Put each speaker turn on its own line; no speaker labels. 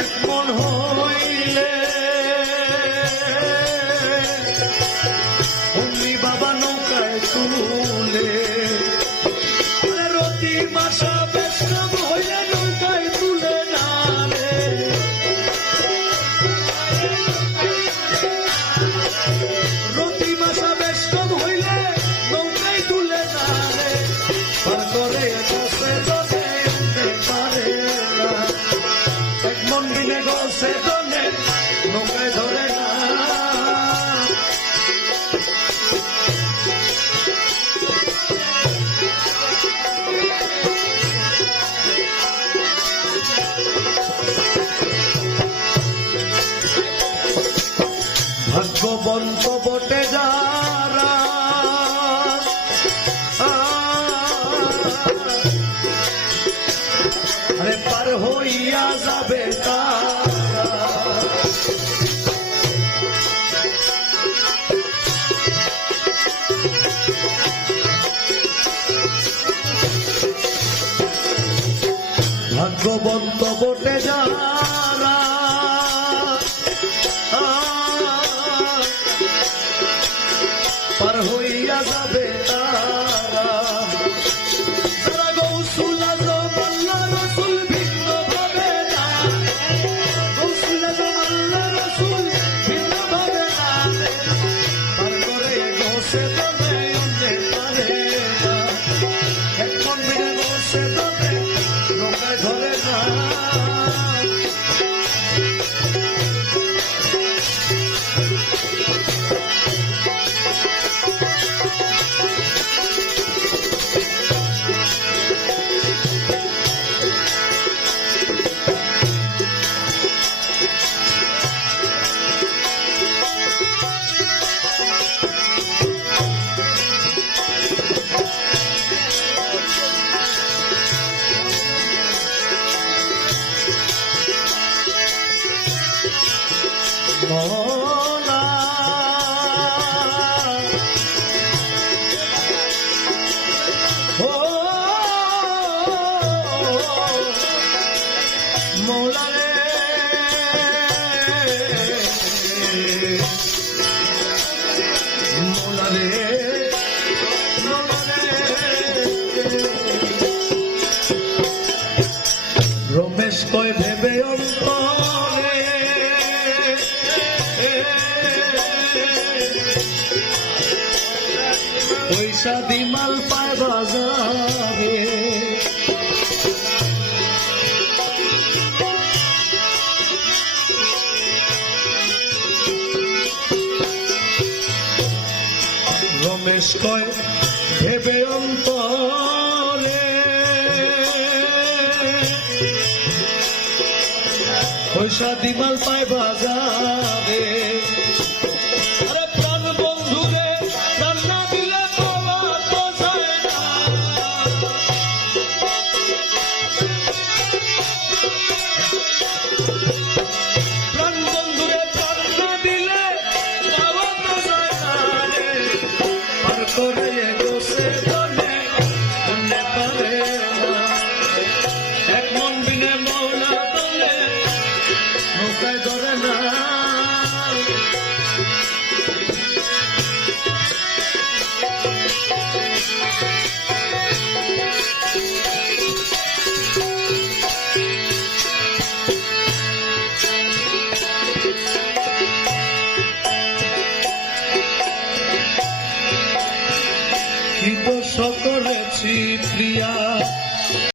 এক মন হয় গোবন বটে যারা। আরে পার হইয়া যাবে তারা। ভাগ্যবন্ত বটে যারা। ধরে না ভোলা ও মৌলা রে মৌলা রে রমেশ কয় ভেবে অন্তর পয়সা দিমাল পায় বাজারে। রমেশ কয় ভেবে অন্তরে। পয়সা দিমাল পায় বাজার। la